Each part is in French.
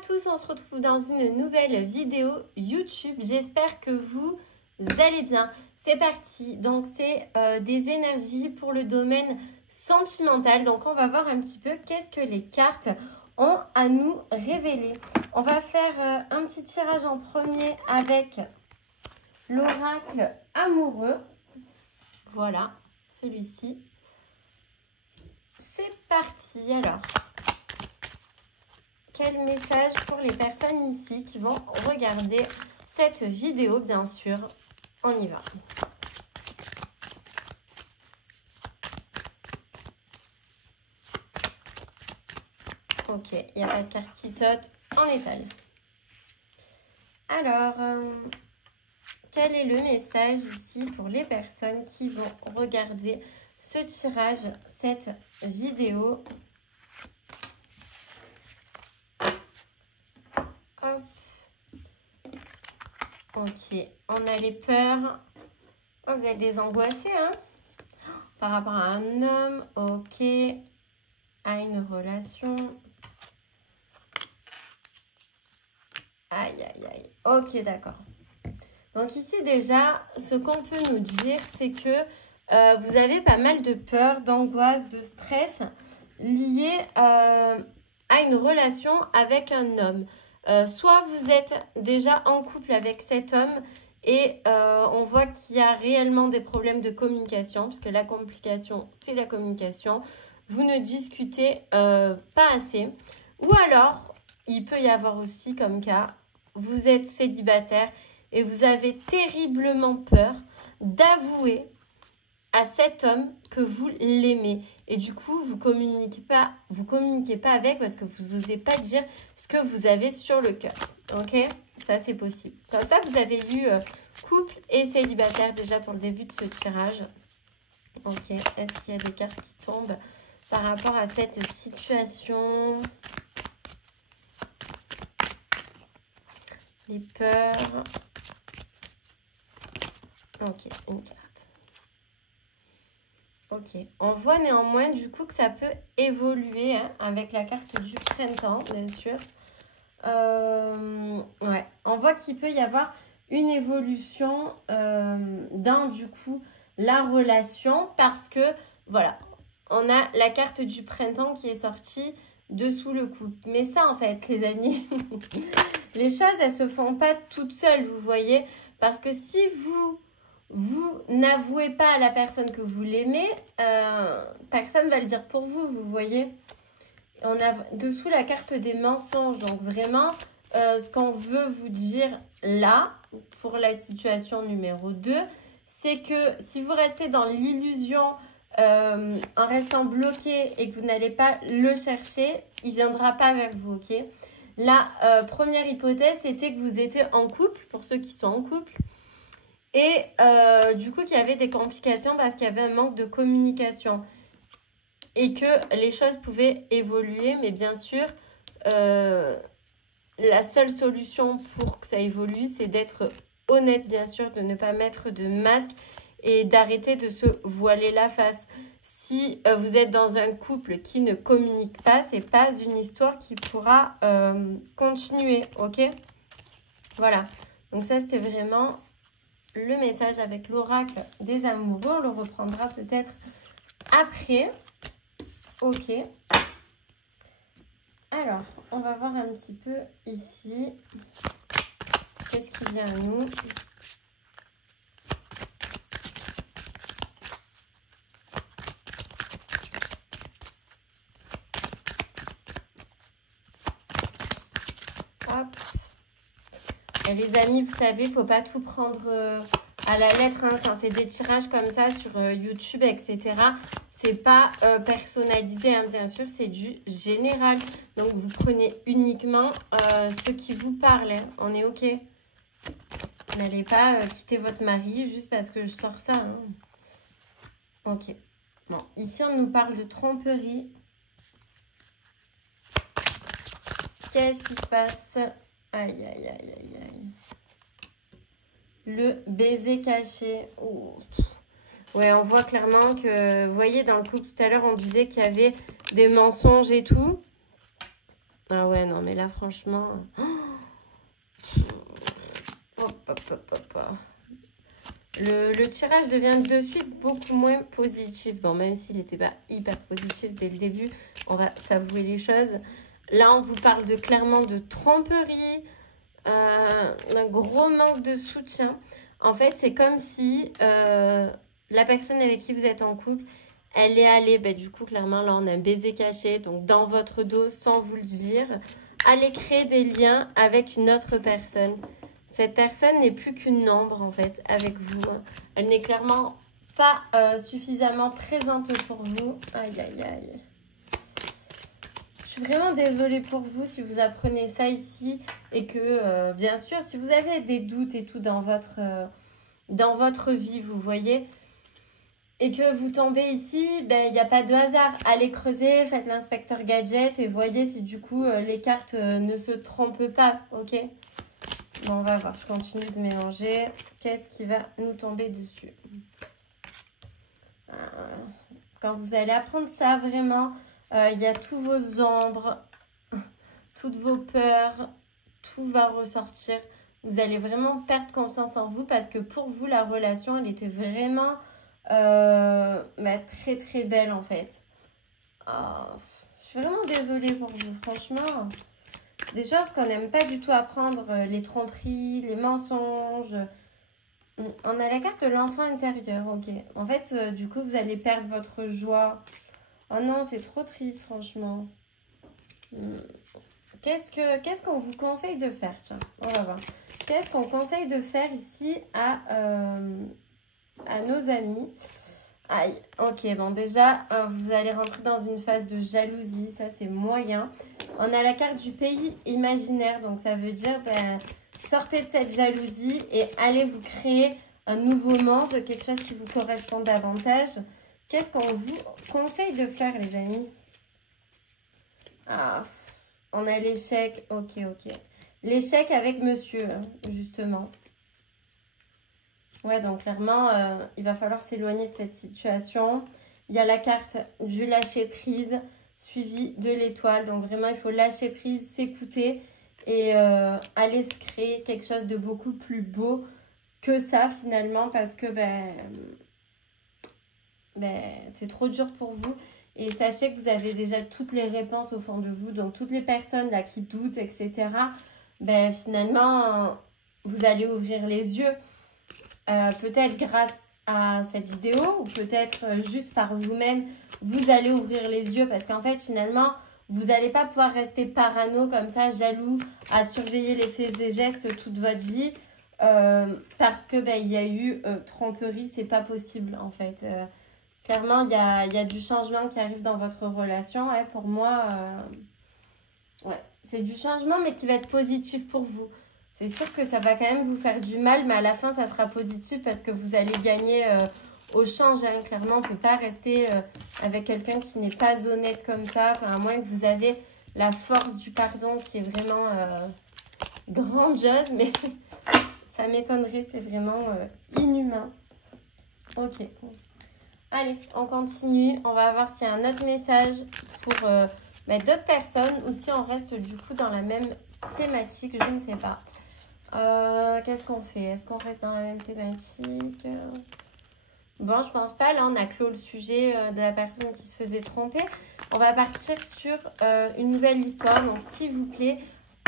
tous, on se retrouve dans une nouvelle vidéo YouTube. J'espère que vous allez bien. C'est parti, donc c'est des énergies pour le domaine sentimental. Donc on va voir un petit peu qu'est-ce que les cartes ont à nous révéler. On va faire un petit tirage en premier avec l'oracle amoureux. Voilà, celui-ci. C'est parti alors. Quel message pour les personnes ici qui vont regarder cette vidéo, bien sûr. On y va. Ok, il n'y a pas de carte qui saute en étal. Alors, quel est le message ici pour les personnes qui vont regarder ce tirage, cette vidéo? Hop. Ok, on a les peurs. Oh, vous êtes désangoissés, hein? Par rapport à un homme, ok. À une relation. Aïe, aïe, aïe. Ok, d'accord. Donc ici, déjà, ce qu'on peut nous dire, c'est que vous avez pas mal de peur, d'angoisse, de stress liés à une relation avec un homme. Soit vous êtes déjà en couple avec cet homme et on voit qu'il y a réellement des problèmes de communication, parce que la complication, c'est la communication. Vous ne discutez pas assez. Ou alors, il peut y avoir aussi comme cas, vous êtes célibataire et vous avez terriblement peur d'avouer à cet homme que vous l'aimez. Et du coup, vous communiquez pas avec parce que vous n'osez pas dire ce que vous avez sur le cœur. Ok? Ça, c'est possible. Comme ça, vous avez eu couple et célibataire déjà pour le début de ce tirage. Ok. Est-ce qu'il y a des cartes qui tombent par rapport à cette situation? Les peurs. Ok, une carte. Ok, on voit néanmoins du coup que ça peut évoluer hein, avec la carte du printemps, bien sûr. Ouais, on voit qu'il peut y avoir une évolution dans du coup la relation parce que voilà, on a la carte du printemps qui est sortie dessous le couple. Mais ça en fait, les amis, les choses elles se font pas toutes seules, vous voyez, parce que si vous n'avouez pas à la personne que vous l'aimez, personne ne va le dire pour vous, vous voyez. On a dessous la carte des mensonges. Donc vraiment, ce qu'on veut vous dire là, pour la situation numéro 2, c'est que si vous restez dans l'illusion, en restant bloqué et que vous n'allez pas le chercher, il ne viendra pas vers vous, ok? La première hypothèse, c'était que vous étiez en couple, pour ceux qui sont en couple. Et du coup, qu'il y avait des complications parce qu'il y avait un manque de communication. Et que les choses pouvaient évoluer. Mais bien sûr, la seule solution pour que ça évolue, c'est d'être honnête, bien sûr, de ne pas mettre de masque et d'arrêter de se voiler la face. Si vous êtes dans un couple qui ne communique pas, c'est pas une histoire qui pourra continuer, ok? Voilà. Donc ça, c'était vraiment le message avec l'oracle des amoureux. On le reprendra peut-être après. Ok. Alors, on va voir un petit peu ici. Qu'est-ce qui vient à nous? Hop. Et les amis, vous savez, il ne faut pas tout prendre à la lettre. Hein. Enfin, c'est des tirages comme ça sur YouTube, etc. C'est pas personnalisé, hein, bien sûr, c'est du général. Donc, vous prenez uniquement ce qui vous parle. Hein. On est OK. N'allez pas quitter votre mari juste parce que je sors ça. Hein. OK. Bon, ici, on nous parle de tromperie. Qu'est-ce qui se passe? Aïe, aïe, aïe, aïe, aïe. Le baiser caché. Oh. Ouais, on voit clairement que, vous voyez, dans le couple tout à l'heure, on disait qu'il y avait des mensonges et tout. Ah ouais, non, mais là, franchement... Hop, hop, hop, hop, hop. Le tirage devient de suite beaucoup moins positif. Bon, même s'il n'était pas hyper positif dès le début, on va s'avouer les choses. Là, on vous parle clairement de tromperie, d'un gros manque de soutien. En fait, c'est comme si la personne avec qui vous êtes en couple, elle est allée, du coup, clairement, là, on a un baiser caché, donc dans votre dos, sans vous le dire, aller créer des liens avec une autre personne. Cette personne n'est plus qu'une ombre, en fait, avec vous. Elle n'est clairement pas suffisamment présente pour vous. Aïe, aïe, aïe. Je suis vraiment désolée pour vous si vous apprenez ça ici. Et que, bien sûr, si vous avez des doutes et tout dans votre vie, vous voyez, et que vous tombez ici, il n'y a pas de hasard. Allez creuser, faites l'inspecteur gadget et voyez si du coup, les cartes ne se trompent pas, ok ? Bon, on va voir, je continue de mélanger. Qu'est-ce qui va nous tomber dessus? Quand vous allez apprendre ça, vraiment, il y a tous vos ombres, toutes vos peurs, tout va ressortir. Vous allez vraiment perdre confiance en vous parce que pour vous, la relation, elle était vraiment très très belle en fait. Oh, je suis vraiment désolée pour vous, franchement. Des choses qu'on n'aime pas du tout apprendre, les tromperies, les mensonges. On a la carte de l'enfant intérieur, ok. En fait, du coup, vous allez perdre votre joie. Oh non, c'est trop triste, franchement. Qu'est-ce qu'on vous conseille de faire? Tiens, on va voir. Qu'est-ce qu'on conseille de faire ici à nos amis? Aïe, ok, bon déjà, vous allez rentrer dans une phase de jalousie, ça c'est moyen. On a la carte du pays imaginaire, donc ça veut dire, sortez de cette jalousie et allez vous créer un nouveau monde, quelque chose qui vous correspond davantage. Qu'est-ce qu'on vous conseille de faire, les amis? Ah, on a l'échec, ok, ok. L'échec avec monsieur, justement. Ouais, donc clairement, il va falloir s'éloigner de cette situation. Il y a la carte du lâcher-prise suivi de l'étoile. Donc vraiment, il faut lâcher prise, s'écouter et aller se créer quelque chose de beaucoup plus beau que ça finalement parce que c'est trop dur pour vous. Et sachez que vous avez déjà toutes les réponses au fond de vous. Donc toutes les personnes là qui doutent, etc., finalement, vous allez ouvrir les yeux. Peut-être grâce à cette vidéo ou peut-être juste par vous-même, vous allez ouvrir les yeux parce qu'en fait, finalement, vous n'allez pas pouvoir rester parano comme ça, jaloux, à surveiller les faits et gestes toute votre vie parce que il y a eu tromperie, c'est pas possible en fait. Clairement, il y a du changement qui arrive dans votre relation. Ouais, pour moi, c'est du changement mais qui va être positif pour vous. C'est sûr que ça va quand même vous faire du mal, mais à la fin, ça sera positif parce que vous allez gagner au change. Hein. Clairement, on ne peut pas rester avec quelqu'un qui n'est pas honnête comme ça. Enfin, à moins que vous avez la force du pardon qui est vraiment grandiose, mais ça m'étonnerait, c'est vraiment inhumain. Ok. Allez, on continue. On va voir s'il y a un autre message pour d'autres personnes ou si on reste du coup dans la même thématique, je ne sais pas. Qu'est-ce qu'on fait? Est-ce qu'on reste dans la même thématique? Bon, je pense pas. Là, on a clos le sujet de la personne qui se faisait tromper. On va partir sur une nouvelle histoire. Donc, s'il vous plaît,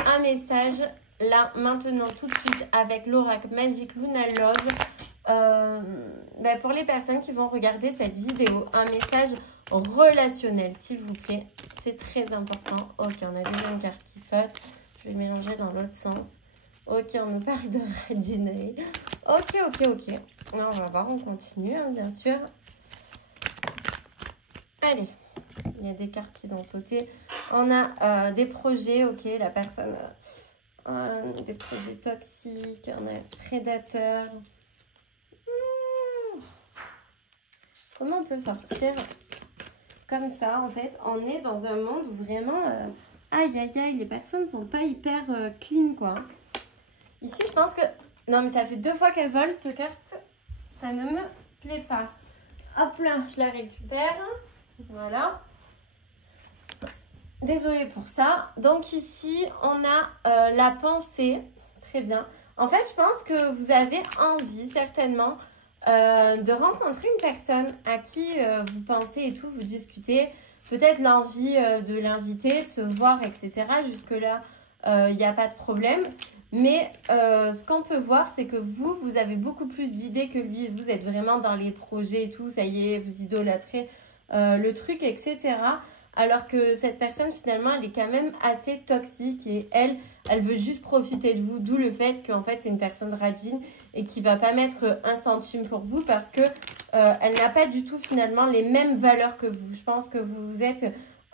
un message là, maintenant, tout de suite, avec l'oracle magique Luna Love. Pour les personnes qui vont regarder cette vidéo, un message relationnel, s'il vous plaît. C'est très important. Ok, on a déjà une carte qui saute. Je vais mélanger dans l'autre sens. Ok, on nous parle de radinerie. Ok. Alors, on va voir, on continue, hein, bien sûr. Allez, il y a des cartes qui ont sauté. On a des projets, ok, la personne... des projets toxiques, on a prédateur. Comment on peut sortir comme ça, en fait? On est dans un monde où vraiment... aïe, les personnes sont pas hyper clean, quoi. Ici, je pense que... Non, mais ça fait 2 fois qu'elle vole, cette carte. Ça ne me plaît pas. Hop là, je la récupère. Voilà. Désolée pour ça. Donc ici, on a la pensée. Très bien. En fait, je pense que vous avez envie, certainement, de rencontrer une personne à qui vous pensez et tout, vous discutez. Peut-être l'envie de l'inviter, de se voir, etc. Jusque-là, il n'y a pas de problème. Mais ce qu'on peut voir, c'est que vous avez beaucoup plus d'idées que lui. Vous êtes vraiment dans les projets et tout. Ça y est, vous idolâtrez le truc, etc. Alors que cette personne, finalement, elle est quand même assez toxique et elle veut juste profiter de vous. D'où le fait qu'en fait, c'est une personne ragine et qui ne va pas mettre un centime pour vous parce que elle n'a pas du tout, finalement, les mêmes valeurs que vous. Je pense que vous vous êtes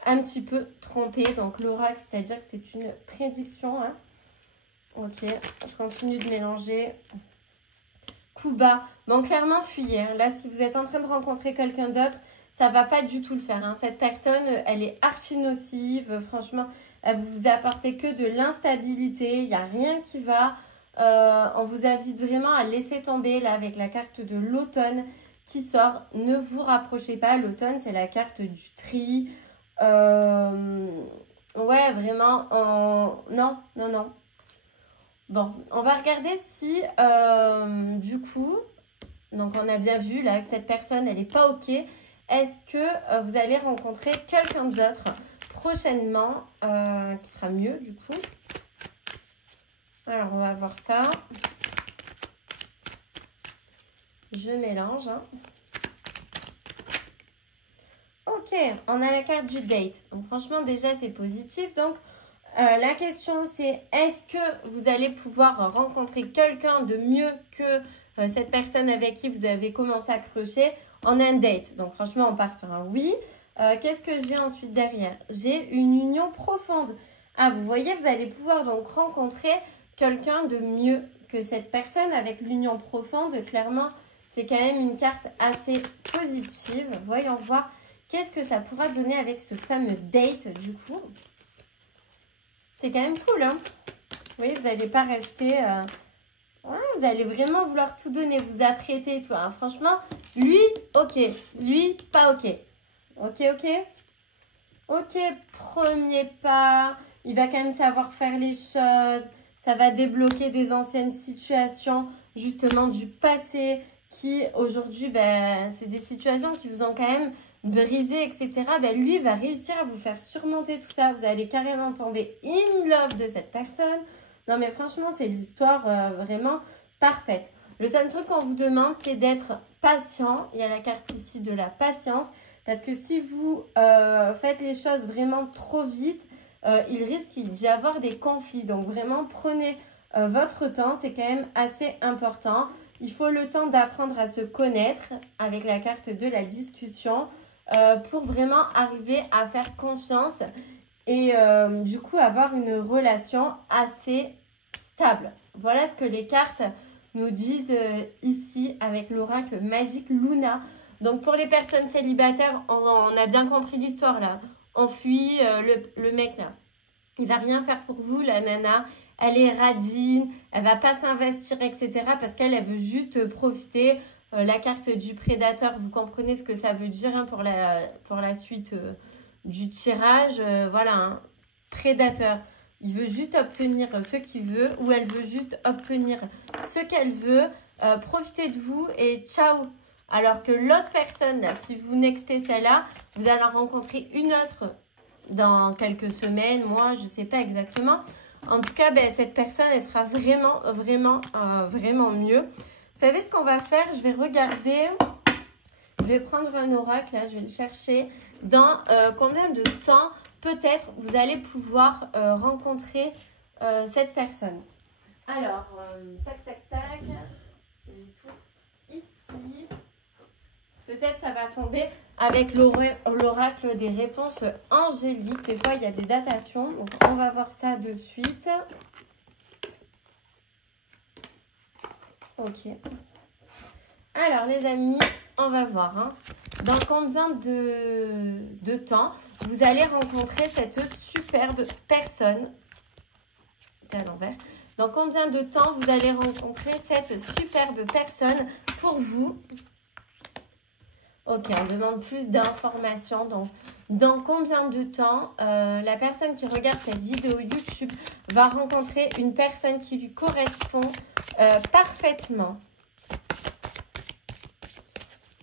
un petit peu trompé. Donc, l'oracle, c'est-à-dire que c'est une prédiction. Hein. Ok, je continue de mélanger. Coup bas. Donc, clairement, fuyez. Hein. Là, si vous êtes en train de rencontrer quelqu'un d'autre, ça va pas du tout le faire. Hein. Cette personne, elle est archi nocive. Franchement, elle vous apporte que de l'instabilité. Il n'y a rien qui va. On vous invite vraiment à laisser tomber là avec la carte de l'automne qui sort. Ne vous rapprochez pas. L'automne, c'est la carte du tri. Ouais, vraiment. Non, non, non. Bon, on va regarder si, du coup, donc on a bien vu là que cette personne, elle n'est pas OK. Est-ce que vous allez rencontrer quelqu'un d'autre prochainement qui sera mieux du coup? Alors, on va voir ça. Je mélange. Hein. Ok, on a la carte du date. Donc, franchement, déjà, c'est positif. Donc, la question, c'est est-ce que vous allez pouvoir rencontrer quelqu'un de mieux que cette personne avec qui vous avez commencé à crocher en un date? Donc, franchement, on part sur un oui. Qu'est-ce que j'ai ensuite derrière? J'ai une union profonde. Ah, vous voyez, vous allez pouvoir donc rencontrer quelqu'un de mieux que cette personne avec l'union profonde. Clairement, c'est quand même une carte assez positive. Voyons voir qu'est-ce que ça pourra donner avec ce fameux date du coup. C'est quand même cool, hein? Oui, vous n'allez pas rester... Ouais, vous allez vraiment vouloir tout donner, vous apprêter, toi. Hein. Franchement, lui, ok. Lui, pas ok. Ok, ok? Ok, premier pas. Il va quand même savoir faire les choses. Ça va débloquer des anciennes situations, justement, du passé, qui, aujourd'hui, ben, c'est des situations qui vous ont quand même brisé, etc. Ben, lui va réussir à vous faire surmonter tout ça. Vous allez carrément tomber in love de cette personne. Non, mais franchement, c'est l'histoire vraiment parfaite. Le seul truc qu'on vous demande, c'est d'être patient. Il y a la carte ici de la patience. Parce que si vous faites les choses vraiment trop vite, il risque d'y avoir des conflits. Donc, vraiment, prenez votre temps. C'est quand même assez important. Il faut le temps d'apprendre à se connaître avec la carte de la discussion pour vraiment arriver à faire confiance et du coup avoir une relation assez stable. Voilà ce que les cartes nous disent ici avec l'oracle magique Luna. Donc pour les personnes célibataires, on a bien compris l'histoire là. On fuit le mec là. Il va rien faire pour vous, la nana. Elle est radine, elle va pas s'investir, etc. Parce qu'elle veut juste profiter. La carte du prédateur, vous comprenez ce que ça veut dire hein, pour la suite du tirage. Voilà, hein. Prédateur. Il veut juste obtenir ce qu'il veut ou elle veut juste obtenir ce qu'elle veut. Profitez de vous et ciao. Alors que l'autre personne, là, si vous nextez celle-là, vous allez en rencontrer une autre dans quelques semaines, mois, je ne sais pas exactement. En tout cas, ben, cette personne, elle sera vraiment, vraiment mieux. Vous savez ce qu'on va faire? Je vais regarder. Je vais prendre un oracle, là, je vais le chercher. Dans combien de temps, peut-être, vous allez pouvoir rencontrer cette personne? Alors, tac, tac, tac. J'ai tout ici. Peut-être ça va tomber avec l'oracle des réponses angéliques. Des fois, il y a des datations. Donc, on va voir ça de suite. Ok. Alors, les amis, on va voir. Hein. Dans combien de temps vous allez rencontrer cette superbe personne? C'est à l'envers. Dans combien de temps vous allez rencontrer cette superbe personne pour vous? Ok, on demande plus d'informations. Donc, dans combien de temps la personne qui regarde cette vidéo YouTube va rencontrer une personne qui lui correspond parfaitement?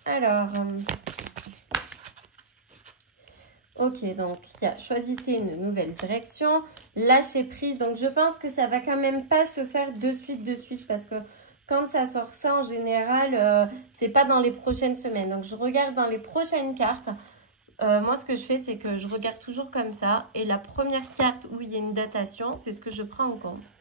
Alors, ok, donc choisissez une nouvelle direction, lâchez prise. Donc, je pense que ça va quand même pas se faire de suite parce que quand ça sort ça, en général, c'est pas dans les prochaines semaines. Donc, je regarde dans les prochaines cartes. Moi, ce que je fais, c'est que je regarde toujours comme ça. Et la première carte où il y a une datation, c'est ce que je prends en compte.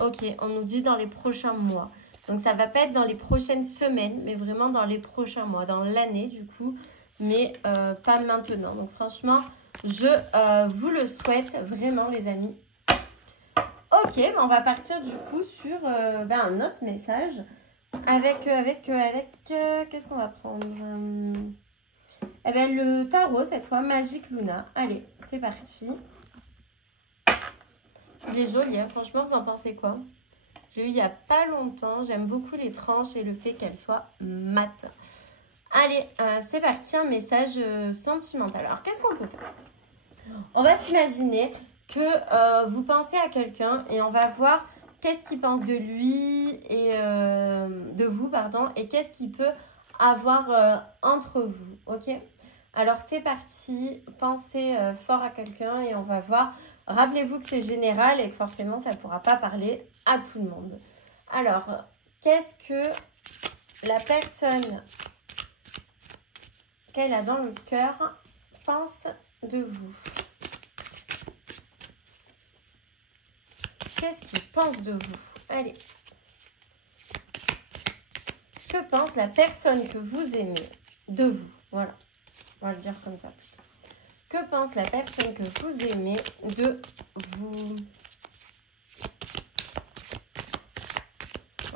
Ok, on nous dit dans les prochains mois. Donc, ça va pas être dans les prochaines semaines, mais vraiment dans les prochains mois. Dans l'année, du coup, mais pas maintenant. Donc, franchement, je vous le souhaite vraiment, les amis. Ok, on va partir du coup sur un autre message. Avec qu'est-ce qu'on va prendre? Eh bien, le tarot, cette fois, Magic Luna. Allez, c'est parti. Il est joli, hein. Franchement, vous en pensez quoi? J'ai eu il n'y a pas longtemps. J'aime beaucoup les tranches et le fait qu'elles soient mates. Allez, c'est parti, un message sentimental. Alors, qu'est-ce qu'on peut faire? On va s'imaginer que vous pensez à quelqu'un et on va voir qu'est-ce qu'il pense de lui et de vous, pardon, et qu'est-ce qu'il peut avoir entre vous, ok? Alors, c'est parti. Pensez fort à quelqu'un et on va voir. Rappelez-vous que c'est général et que forcément, ça ne pourra pas parler à tout le monde. Alors, qu'est-ce que la personne qu'elle a dans le cœur pense de vous? Qu'est-ce qu'il pense de vous? Allez. Que pense la personne que vous aimez de vous? Voilà. On va le dire comme ça. Que pense la personne que vous aimez de vous?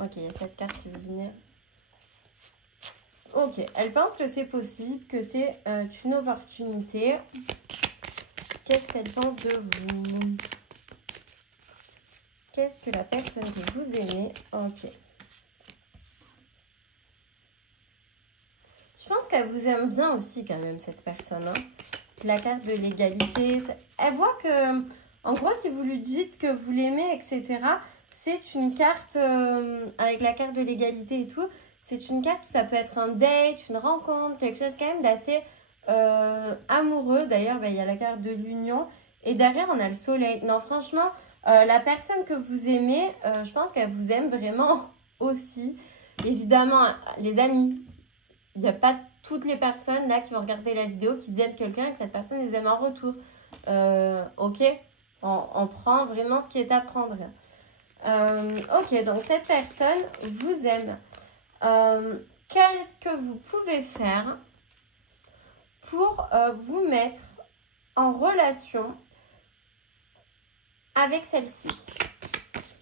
Ok, il y a cette carte qui veut venir. Ok, elle pense que c'est possible, que c'est une opportunité. Qu'est-ce qu'elle pense de vous? Qu'est-ce que la personne que vous aimez? Ok. Je pense qu'elle vous aime bien aussi quand même, cette personne. Hein. La carte de l'égalité. Elle voit que, en gros, si vous lui dites que vous l'aimez, etc., c'est une carte, avec la carte de l'égalité et tout, c'est une carte où ça peut être un date, une rencontre, quelque chose quand même d'assez amoureux. D'ailleurs, il y a la carte de l'union. Et derrière, on a le soleil. Non, franchement, la personne que vous aimez, je pense qu'elle vous aime vraiment aussi. Évidemment, les amis, il n'y a pas toutes les personnes là qui vont regarder la vidéo qui aiment quelqu'un et que cette personne les aime en retour. Ok, on prend vraiment ce qui est à prendre. Ok, donc cette personne vous aime. Qu'est-ce que vous pouvez faire pour vous mettre en relation avec celle-ci?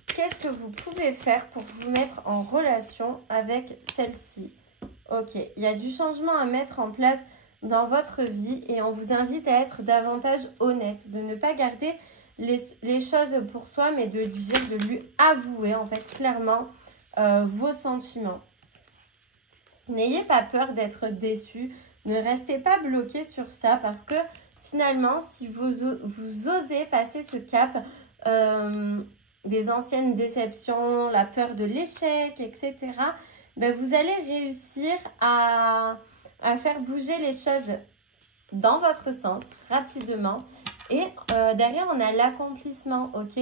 Qu'est-ce que vous pouvez faire pour vous mettre en relation avec celle-ci? Ok, il y a du changement à mettre en place dans votre vie et on vous invite à être davantage honnête, de ne pas garder les choses pour soi, mais de dire, de lui avouer en fait clairement vos sentiments. N'ayez pas peur d'être déçu, ne restez pas bloqué sur ça parce que finalement, si vous osez passer ce cap des anciennes déceptions, la peur de l'échec, etc., ben vous allez réussir à faire bouger les choses dans votre sens rapidement. Et derrière, on a l'accomplissement, ok?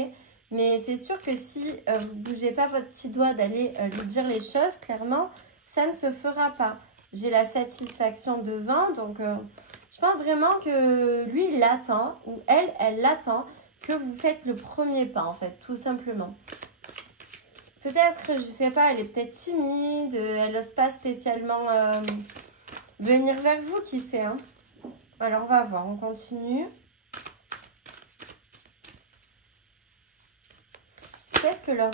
Mais c'est sûr que si vous ne bougez pas votre petit doigt d'aller lui dire les choses, clairement, ça ne se fera pas. J'ai la satisfaction devant, donc je pense vraiment que lui, il l'attend, ou elle l'attend, que vous faites le premier pas, en fait, tout simplement. Peut-être, je ne sais pas, elle est peut-être timide, elle n'ose pas spécialement venir vers vous, qui sait, hein. Alors, on va voir, on continue. Qu'est-ce que leur...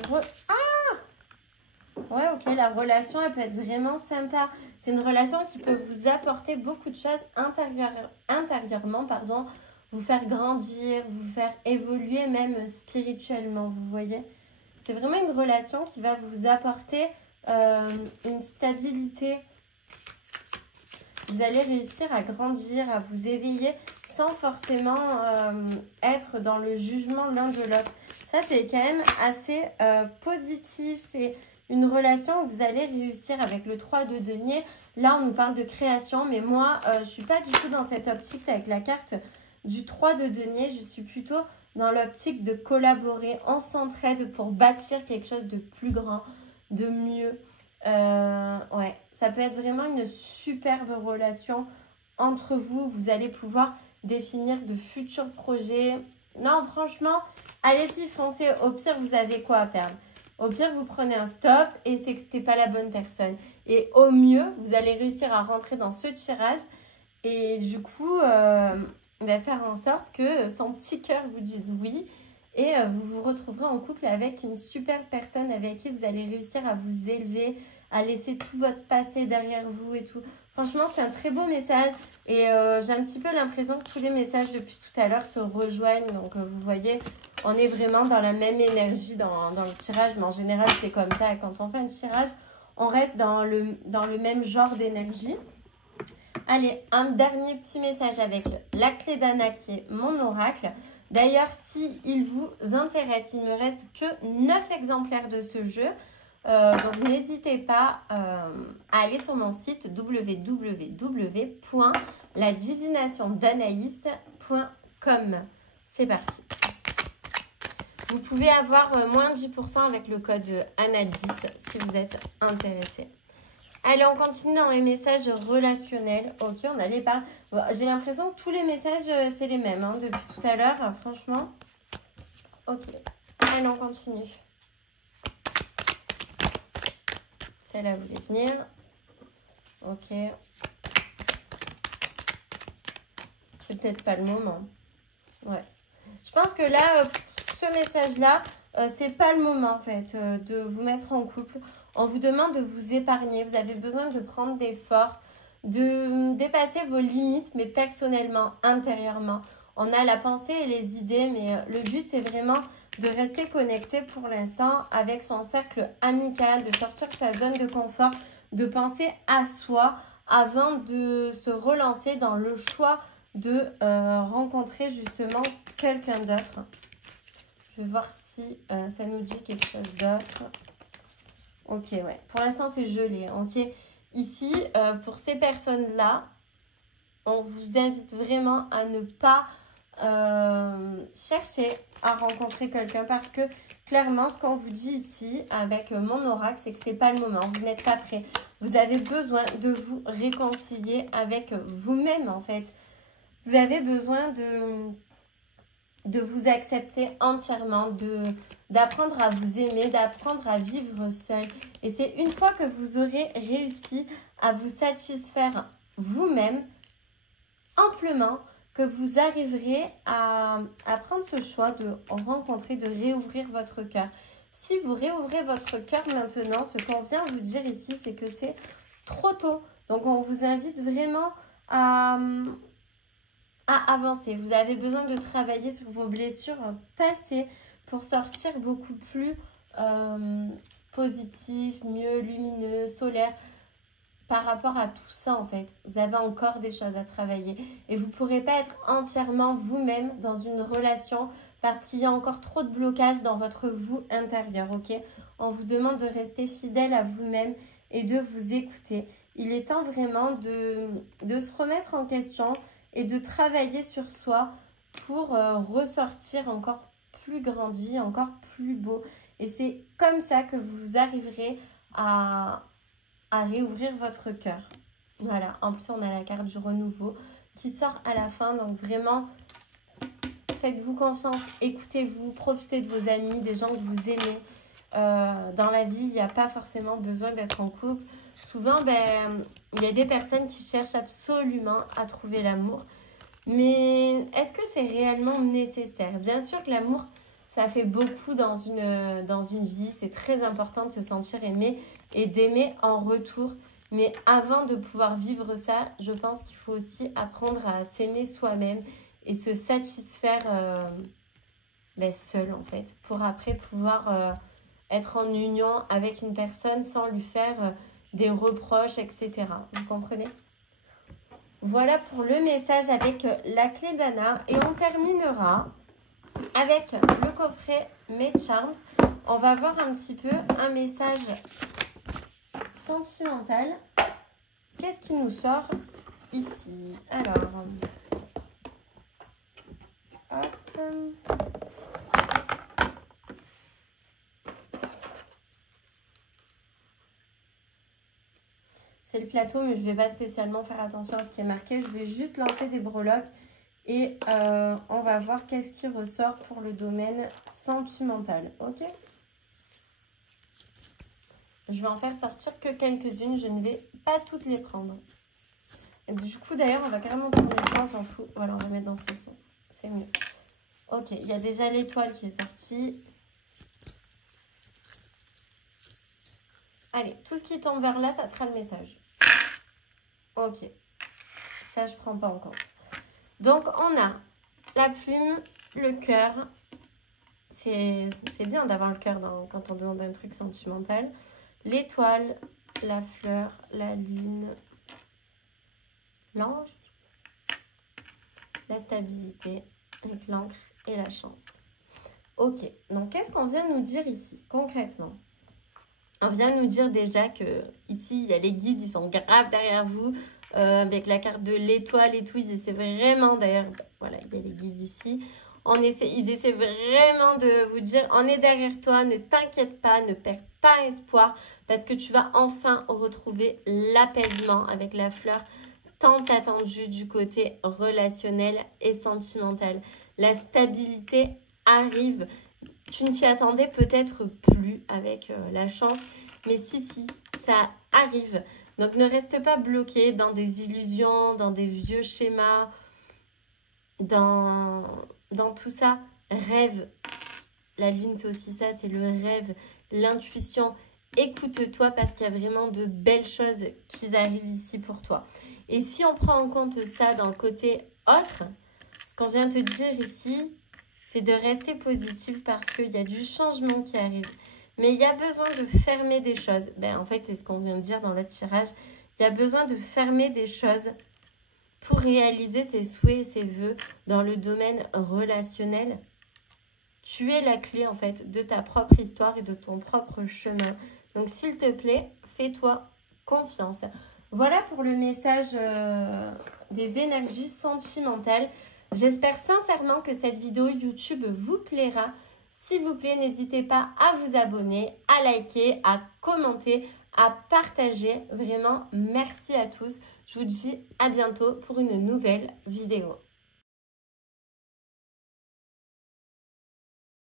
Ouais, ok, la relation, elle peut être vraiment sympa. C'est une relation qui peut vous apporter beaucoup de choses intérieurement, pardon, vous faire grandir, vous faire évoluer même spirituellement, vous voyez. C'est vraiment une relation qui va vous apporter une stabilité vous allez réussir à grandir, à vous éveiller sans forcément être dans le jugement l'un de l'autre. Ça, c'est quand même assez positif. C'est une relation où vous allez réussir avec le 3 de denier. Là, on nous parle de création, mais moi, je ne suis pas du tout dans cette optique avec la carte du 3 de denier. Je suis plutôt dans l'optique de collaborer. On s'entraide pour bâtir quelque chose de plus grand, de mieux. Ouais, ça peut être vraiment une superbe relation entre vous. Vous allez pouvoir définir de futurs projets. Non, franchement, allez-y, foncez. Au pire, vous avez quoi à perdre? Au pire, vous prenez un stop et c'est que c'était pas la bonne personne. Et au mieux, vous allez réussir à rentrer dans ce tirage et du coup, va faire en sorte que son petit cœur vous dise oui. Et vous vous retrouverez en couple avec une super personne avec qui vous allez réussir à vous élever, à laisser tout votre passé derrière vous et tout. Franchement, c'est un très beau message. Et j'ai un petit peu l'impression que tous les messages depuis tout à l'heure se rejoignent. Donc, vous voyez, on est vraiment dans la même énergie dans le tirage. Mais en général, c'est comme ça. Quand on fait un tirage, on reste dans le même genre d'énergie. Allez, un dernier petit message avec la clé d'Anna qui est mon oracle. D'ailleurs, si il vous intéresse, il ne me reste que 9 exemplaires de ce jeu. Donc, n'hésitez pas à aller sur mon site www.ladivinationdanaïs.com. C'est parti. Vous pouvez avoir moins de 10% avec le code ANA10 si vous êtes intéressé. Allez, on continue dans les messages relationnels. Ok, on allait par... Bon, j'ai l'impression que tous les messages, c'est les mêmes hein, depuis tout à l'heure, franchement. Ok, allez, on continue. Celle-là voulait venir. Ok. C'est peut-être pas le moment. Ouais. Je pense que là, ce message-là, c'est pas le moment en fait de vous mettre en couple. On vous demande de vous épargner. Vous avez besoin de prendre des forces, de dépasser vos limites, mais personnellement, intérieurement. On a la pensée et les idées, mais le but, c'est vraiment de rester connecté pour l'instant avec son cercle amical, de sortir de sa zone de confort, de penser à soi avant de se relancer dans le choix de rencontrer justement quelqu'un d'autre. Je vais voir si ça nous dit quelque chose d'autre. Ok, ouais. Pour l'instant, c'est gelé. Ok. Ici, pour ces personnes-là, on vous invite vraiment à ne pas chercher à rencontrer quelqu'un parce que clairement, ce qu'on vous dit ici avec mon oracle, c'est que c'est pas le moment. Vous n'êtes pas prêt. Vous avez besoin de vous réconcilier avec vous-même, en fait. Vous avez besoin de vous accepter entièrement, d'apprendre à vous aimer, d'apprendre à vivre seul. Et c'est une fois que vous aurez réussi à vous satisfaire vous-même amplement que vous arriverez à prendre ce choix de rencontrer, de réouvrir votre cœur. Si vous réouvrez votre cœur maintenant, ce qu'on vient vous dire ici, c'est que c'est trop tôt. Donc, on vous invite vraiment à avancer. Vous avez besoin de travailler sur vos blessures passées pour sortir beaucoup plus positif, mieux, lumineux, solaire par rapport à tout ça en fait. Vous avez encore des choses à travailler et vous ne pourrez pas être entièrement vous-même dans une relation parce qu'il y a encore trop de blocages dans votre vous intérieur, ok? On vous demande de rester fidèle à vous-même et de vous écouter. Il est temps vraiment de se remettre en question et de travailler sur soi pour ressortir encore plus grandi, encore plus beau. Et c'est comme ça que vous arriverez à réouvrir votre cœur. Voilà, en plus on a la carte du renouveau qui sort à la fin. Donc vraiment, faites-vous confiance, écoutez-vous, profitez de vos amis, des gens que vous aimez. Dans la vie, il n'y a pas forcément besoin d'être en couple. Souvent, il y a des personnes qui cherchent absolument à trouver l'amour. Mais est-ce que c'est réellement nécessaire? Bien sûr que l'amour, ça fait beaucoup dans une vie. C'est très important de se sentir aimé et d'aimer en retour. Mais avant de pouvoir vivre ça, je pense qu'il faut aussi apprendre à s'aimer soi-même et se satisfaire seul en fait. Pour après pouvoir être en union avec une personne sans lui faire des reproches, etc. Vous comprenez? Voilà pour le message avec la clé d'Anna. Et on terminera avec le coffret Mes Charms. On va voir un petit peu un message sentimental. Qu'est-ce qui nous sort ici? Alors, hop. C'est le plateau, mais je ne vais pas spécialement faire attention à ce qui est marqué. Je vais juste lancer des breloques et on va voir qu'est-ce qui ressort pour le domaine sentimental. Ok? Je vais en faire sortir que quelques-unes. Je ne vais pas toutes les prendre. Et du coup, d'ailleurs, on va carrément tourner ça, on s'en fout. Voilà, on va mettre dans ce sens. C'est mieux. Ok, il y a déjà l'étoile qui est sortie. Allez, tout ce qui tombe vers là, ça sera le message. Ok. Ça, je ne prends pas en compte. Donc, on a la plume, le cœur. C'est bien d'avoir le cœur quand on demande un truc sentimental. L'étoile, la fleur, la lune, l'ange, la stabilité avec l'encre et la chance. Ok, donc qu'est-ce qu'on vient nous dire ici concrètement? On vient nous dire déjà que ici il y a les guides, ils sont graves derrière vous avec la carte de l'étoile et tout. Ils essaient vraiment, d'ailleurs, voilà, il y a les guides ici. Ils essaient vraiment de vous dire, on est derrière toi, ne t'inquiète pas, ne perds pas espoir parce que tu vas enfin retrouver l'apaisement avec la fleur tant attendue du côté relationnel et sentimental. La stabilité arrive. Tu ne t'y attendais peut-être plus avec la chance, mais si, ça arrive. Donc ne reste pas bloqué dans des illusions, dans des vieux schémas, dans tout ça. Rêve. La lune, c'est aussi ça, c'est le rêve, l'intuition. Écoute-toi parce qu'il y a vraiment de belles choses qui arrivent ici pour toi. Et si on prend en compte ça dans le côté autre, ce qu'on vient te dire ici, c'est de rester positif parce qu'il y a du changement qui arrive. Mais il y a besoin de fermer des choses. En fait, c'est ce qu'on vient de dire dans le tirage. Il y a besoin de fermer des choses pour réaliser ses souhaits et ses vœux dans le domaine relationnel. Tu es la clé, en fait, de ta propre histoire et de ton propre chemin. Donc, s'il te plaît, fais-toi confiance. Voilà pour le message des énergies sentimentales. J'espère sincèrement que cette vidéo YouTube vous plaira. S'il vous plaît, n'hésitez pas à vous abonner, à liker, à commenter, à partager. Vraiment, merci à tous. Je vous dis à bientôt pour une nouvelle vidéo.